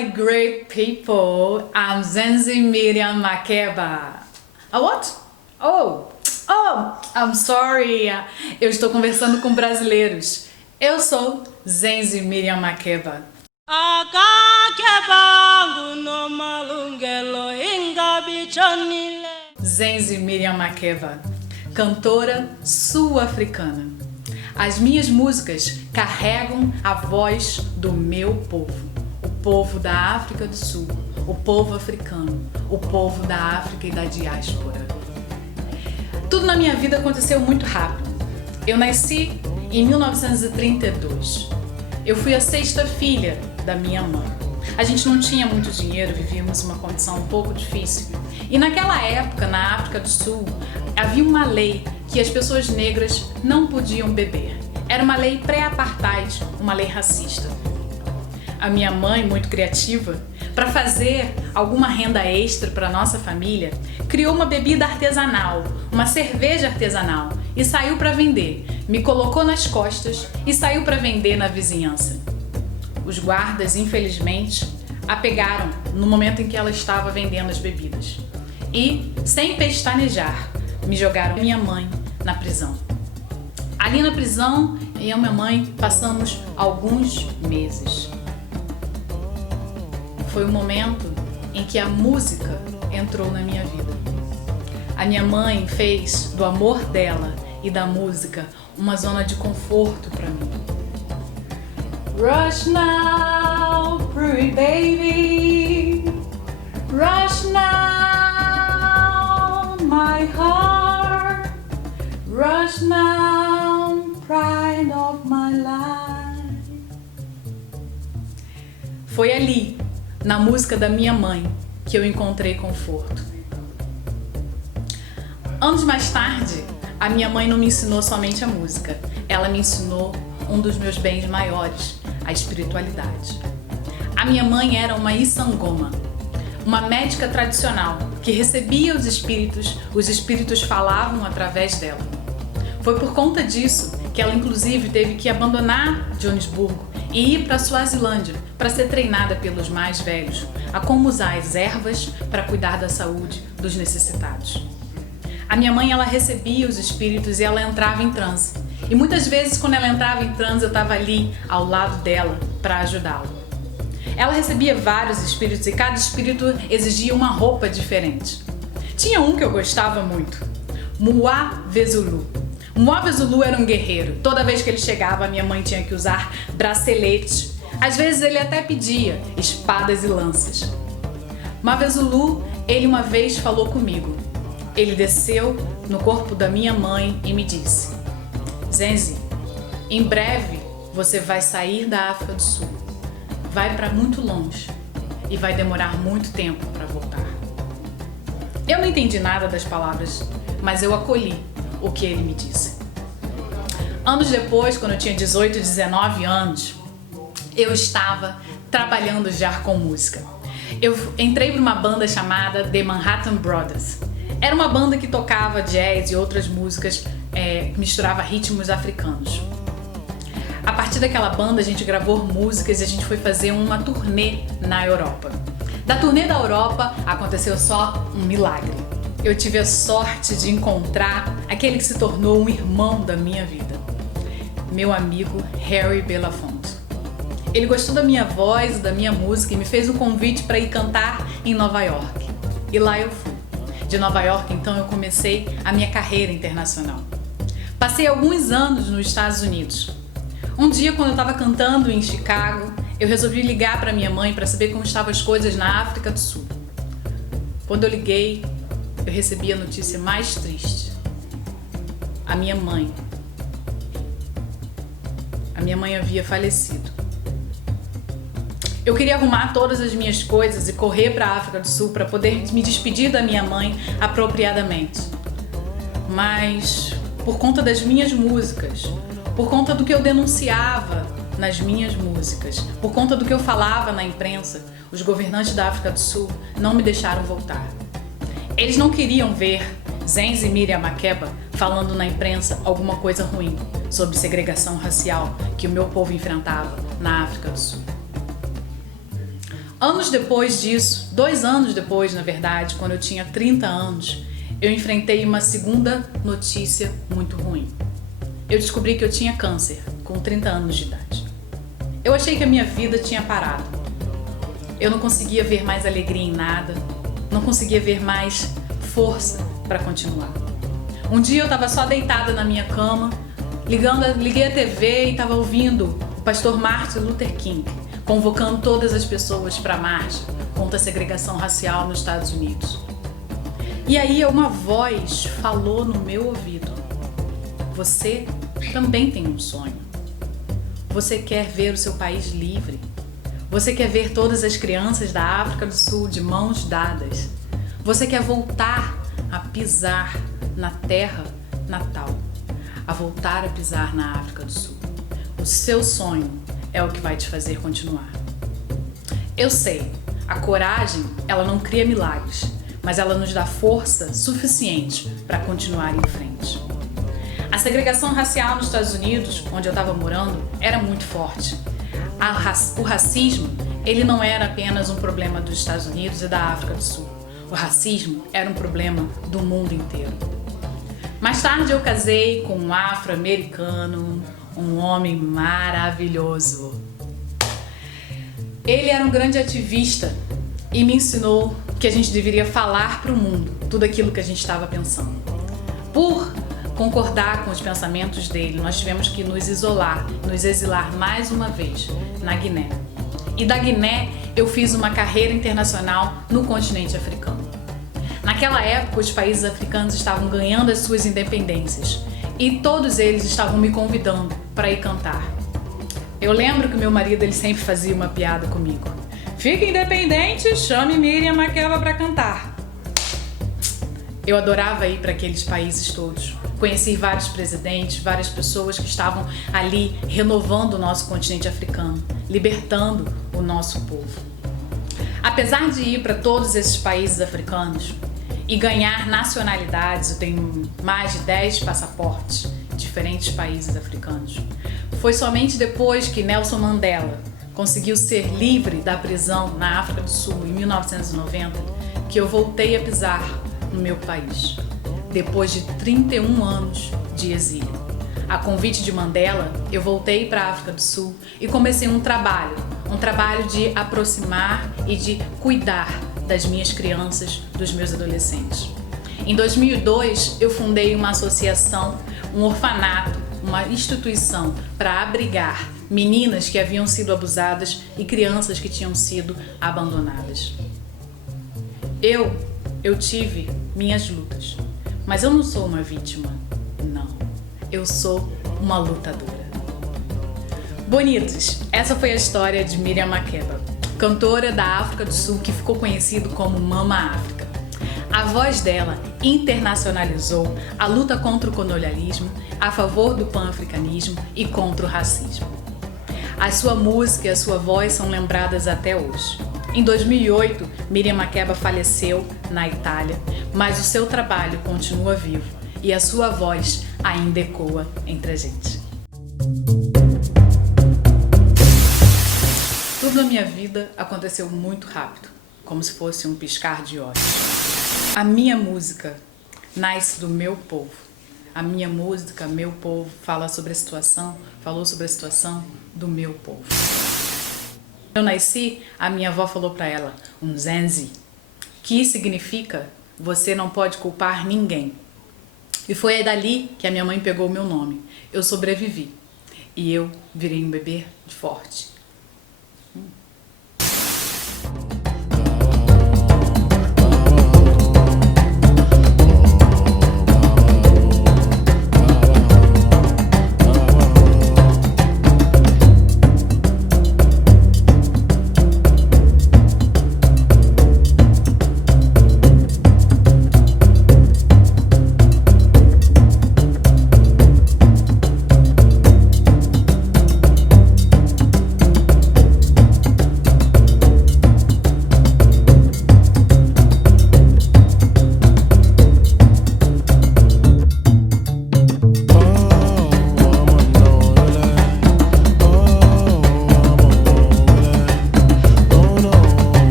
my great people. I'm Zenzi Miriam Makeba. A what? Oh, I'm sorry. Eu estou conversando com brasileiros. Eu sou Zenzi Miriam Makeba. Zenzi Miriam Makeba, cantora sul-africana. As minhas músicas carregam a voz do meu povo, o povo da África do Sul, o povo africano, o povo da África e da diáspora. Tudo na minha vida aconteceu muito rápido. Eu nasci em 1932. Eu fui a sexta filha da minha mãe. A gente não tinha muito dinheiro, vivíamos uma condição um pouco difícil. E naquela época, na África do Sul, havia uma lei que as pessoas negras não podiam beber. Era uma lei pré-apartheid, uma lei racista. A minha mãe, muito criativa, para fazer alguma renda extra para nossa família, criou uma bebida artesanal, uma cerveja artesanal e saiu para vender. Me colocou nas costas e saiu para vender na vizinhança. Os guardas, infelizmente, a pegaram no momento em que ela estava vendendo as bebidas. E, sem pestanejar, me jogaram minha mãe na prisão. Ali na prisão, eu e a minha mãe passamos alguns meses. Foi o momento em que a música entrou na minha vida. A minha mãe fez do amor dela e da música uma zona de conforto para mim. Rush now, pretty baby. Rush now, my heart. Rush now, pride of my life. Foi ali, na música da minha mãe, que eu encontrei conforto. Anos mais tarde, a minha mãe não me ensinou somente a música. Ela me ensinou um dos meus bens maiores, a espiritualidade. A minha mãe era uma Isangoma, uma médica tradicional que recebia os espíritos falavam através dela. Foi por conta disso que ela inclusive teve que abandonar Joanesburgo e ir para a Suazilândia para ser treinada pelos mais velhos a como usar as ervas para cuidar da saúde dos necessitados. A minha mãe, ela recebia os espíritos e ela entrava em transe. E muitas vezes, quando ela entrava em transe, eu estava ali ao lado dela para ajudá-la. Ela recebia vários espíritos e cada espírito exigia uma roupa diferente. Tinha um que eu gostava muito, Mua Vezulu. Mua Vezulu era um guerreiro. Toda vez que ele chegava, a minha mãe tinha que usar braceletes. Às vezes ele até pedia espadas e lanças. Mua Vezulu, ele uma vez falou comigo. Ele desceu no corpo da minha mãe e me disse: Zenzi, em breve você vai sair da África do Sul, vai para muito longe e vai demorar muito tempo para voltar. Eu não entendi nada das palavras, mas eu acolhi o que ele me disse. Anos depois, quando eu tinha 18, 19 anos, eu estava trabalhando já com música. Eu entrei para uma banda chamada The Manhattan Brothers. Era uma banda que tocava jazz e outras músicas, misturava ritmos africanos. A partir daquela banda a gente gravou músicas e a gente foi fazer uma turnê na Europa. Da turnê da Europa aconteceu só um milagre. Eu tive a sorte de encontrar aquele que se tornou um irmão da minha vida, meu amigo Harry Belafonte. Ele gostou da minha voz, da minha música e me fez um convite para ir cantar em Nova York. E lá eu fui. De Nova York, então, eu comecei a minha carreira internacional. Passei alguns anos nos Estados Unidos. Um dia, quando eu estava cantando em Chicago, eu resolvi ligar para minha mãe para saber como estavam as coisas na África do Sul. Quando eu liguei, eu recebi a notícia mais triste. A minha mãe havia falecido. Eu queria arrumar todas as minhas coisas e correr para a África do Sul para poder me despedir da minha mãe apropriadamente. Mas, por conta das minhas músicas, por conta do que eu denunciava nas minhas músicas, por conta do que eu falava na imprensa, os governantes da África do Sul não me deixaram voltar. Eles não queriam ver Zenzi Miriam Makeba falando na imprensa alguma coisa ruim sobre segregação racial que o meu povo enfrentava na África do Sul. Anos depois disso, 2 anos depois, na verdade, quando eu tinha 30 anos, eu enfrentei uma segunda notícia muito ruim. Eu descobri que eu tinha câncer com 30 anos de idade. Eu achei que a minha vida tinha parado. Eu não conseguia ver mais alegria em nada, não conseguia ver mais força para continuar. Um dia eu estava só deitada na minha cama, liguei a TV e estava ouvindo o pastor Martin Luther King convocando todas as pessoas para a marcha contra a segregação racial nos Estados Unidos. E aí uma voz falou no meu ouvido: você também tem um sonho. Você quer ver o seu país livre. Você quer ver todas as crianças da África do Sul de mãos dadas. Você quer voltar a pisar na terra natal, a voltar a pisar na África do Sul. O seu sonho é o que vai te fazer continuar. Eu sei, a coragem, ela não cria milagres, mas ela nos dá força suficiente para continuar em frente. A segregação racial nos Estados Unidos, onde eu estava morando, era muito forte. O racismo, ele não era apenas um problema dos Estados Unidos e da África do Sul. O racismo era um problema do mundo inteiro. Mais tarde eu casei com um afro-americano, um homem maravilhoso. Ele era um grande ativista e me ensinou que a gente deveria falar para o mundo tudo aquilo que a gente estava pensando. Por concordar com os pensamentos dele, nós tivemos que nos isolar, nos exilar mais uma vez na Guiné. E da Guiné eu fiz uma carreira internacional no continente africano. Naquela época os países africanos estavam ganhando as suas independências e todos eles estavam me convidando para ir cantar. Eu lembro que meu marido ele sempre fazia uma piada comigo: fique independente, chame Miriam Makeba para cantar. Eu adorava ir para aqueles países todos. Conheci vários presidentes, várias pessoas que estavam ali renovando o nosso continente africano, libertando o nosso povo. Apesar de ir para todos esses países africanos e ganhar nacionalidades, eu tenho mais de 10 passaportes de diferentes países africanos, foi somente depois que Nelson Mandela conseguiu ser livre da prisão na África do Sul em 1990 que eu voltei a pisar no meu país, depois de 31 anos de exílio. A convite de Mandela, eu voltei para a África do Sul e comecei um trabalho de aproximar e de cuidar das minhas crianças, dos meus adolescentes. Em 2002, eu fundei uma associação, um orfanato, uma instituição para abrigar meninas que haviam sido abusadas e crianças que tinham sido abandonadas. Eu tive minhas lutas, mas eu não sou uma vítima, não. Eu sou uma lutadora. Bonitos, essa foi a história de Miriam Makeba, cantora da África do Sul que ficou conhecido como Mama África. A voz dela internacionalizou a luta contra o colonialismo, a favor do pan-africanismo e contra o racismo. A sua música e a sua voz são lembradas até hoje. Em 2008, Miriam Makeba faleceu na Itália, mas o seu trabalho continua vivo e a sua voz ainda ecoa entre a gente. Tudo na minha vida aconteceu muito rápido, como se fosse um piscar de olhos. A minha música nasce do meu povo. A minha música, meu povo, falou sobre a situação do meu povo. Eu nasci, a minha avó falou para ela, Mzenzi, que significa você não pode culpar ninguém. E foi aí dali que a minha mãe pegou o meu nome. Eu sobrevivi e eu virei um bebê forte,